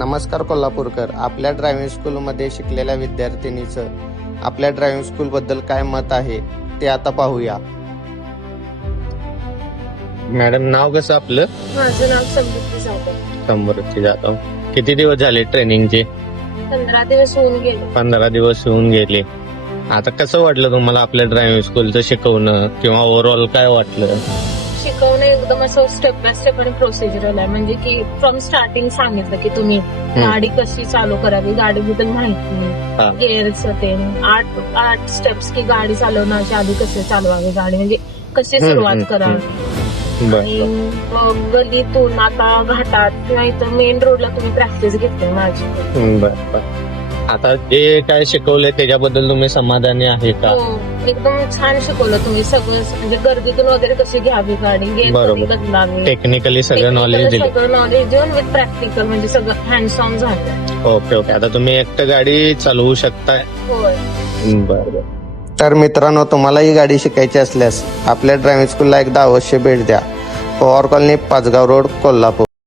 नमस्कार कोल्हापूरकर. आपल्या ड्रायव्हिंग स्कूलमध्ये शिकलेल्या विद्यार्थिनीचं आपल्या ड्रायव्हिंग स्कूलबद्दल काय मत आहे ते आता पाहूया. मॅडम, नाव कसं आपलं? माझं नाव समृद्धी जाधव. समृद्धी जाधव. किती दिवस झाले ट्रेनिंगचे? 15 दिवस होऊन गेले. 15 दिवस होऊन गेले. आता कसं वाटलं तुम्हाला आपल्या ड्रायव्हिंग स्कूलचं शिकवणं किंवा ओव्हरऑल काय वाटलं? शिकवणं एकदम असं स्टेप बाय स्टेप आणि प्रोसिजरल आहे. म्हणजे की फ्रॉम स्टार्टिंग सांगितलं की तुम्ही गाडी कशी चालू करावी, गाडीबद्दल माहिती, गेअरचं ते 8 स्टेप्स की गाडी चालवण्याच्या आधी कसे चालवावी गाडी, म्हणजे कशी सुरुवात करावी. आणि गल्लीतून आता घाटात किंवा इथं मेन रोडला तुम्ही प्रॅक्टिस घेतली माझी. बरं. आता जे काय शिकवलंय त्याच्याबद्दल तुम्ही समाधानी आहे का? हो, एकदम छान शिकवलं तुम्ही सगळं. म्हणजे गर्दीतून वगैरे कशी घ्यावी गाडी, गेअर कधी बदलावी, टेक्निकली सगळं नॉलेज दिलं. सगळं नॉलेज देऊन विथ प्रॅक्टिकल, म्हणजे सगळं हँड्स ऑन झालं. ओके. आता तुम्ही एकटं गाडी चालवू शकताय? होय. बरं. तर मित्रांनो, तुम्हाला ही गाडी शिकायची असल्यास आपल्या ड्रायव्हिंग स्कूलला एकदा अवश्य भेट द्या. Pawar colony, Pachgaon road, Kolhapur.